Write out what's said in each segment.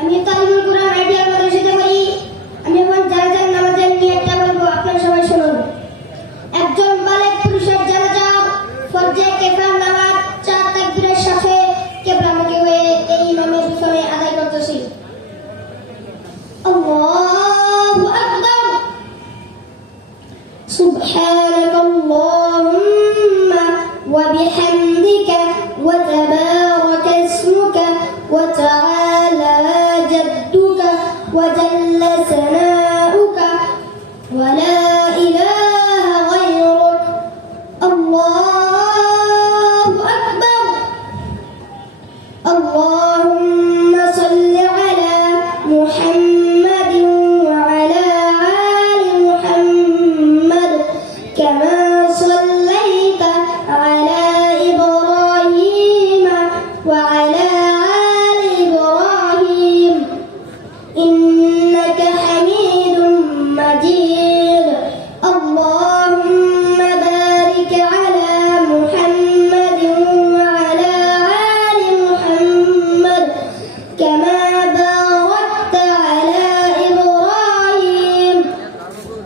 আমি তালিমুল কুরআন আইডিয়া মাদ্রাসাতে পড়ি। আমি এখন জানাজার নামাজের নিয়তটা বলবো, আপনারা সবাই শুনুন। একজন বালেগ পুরুষের জানাজা ফরজে কিফায়ার নামাজ 4 তাকবীরের সাথে কিবলামুখী হয়ে এই ইমামের পিছনে আদায় করতেছি। আল্লাহু আকবার। সুবহানাকাল্লাহুম্মা ওয়া বিহামদিকা ওয়া তাবারাকা ইসমুকা ওয়া তাআলা জাদ্দুকা ওয়া জাল্লা সানাউকা ওয়া লা ইলাহা গায়রুক। আল্লাহু আকবার। আল্লাহুম্মা সাল্লি আলা মুহাম্মাদিন ওয়া আলা আলি মুহাম্মাদ কামা সাল্লাইতা আলা ইব্রাহিম ওয়া আলা আলি ইব্রাহিম ইন্নাকা হামিদুম মাজিদ। اللهم بارك على محمد وعلى آل محمد كما باركت على إبراهيم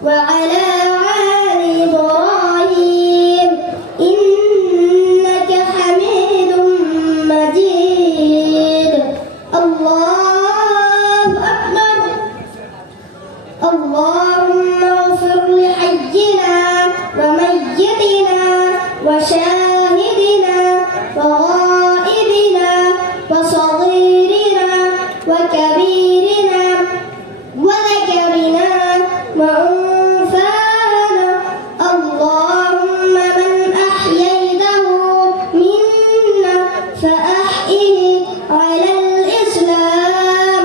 وعلى آل إبراهيم إنك حميد مجيد. الله أكبر. اللهم اغفر لحينا وميتنا وشاهدنا وغائبنا وصغيرنا وكبيرنا وذكرنا وأنثانا. اللهم من أحييته منا فأحيه على الإسلام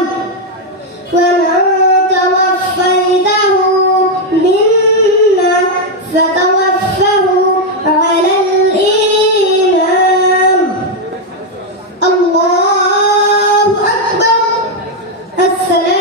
ومن توفيته منا فتوفه على الإيمان. الله أكبر. السلام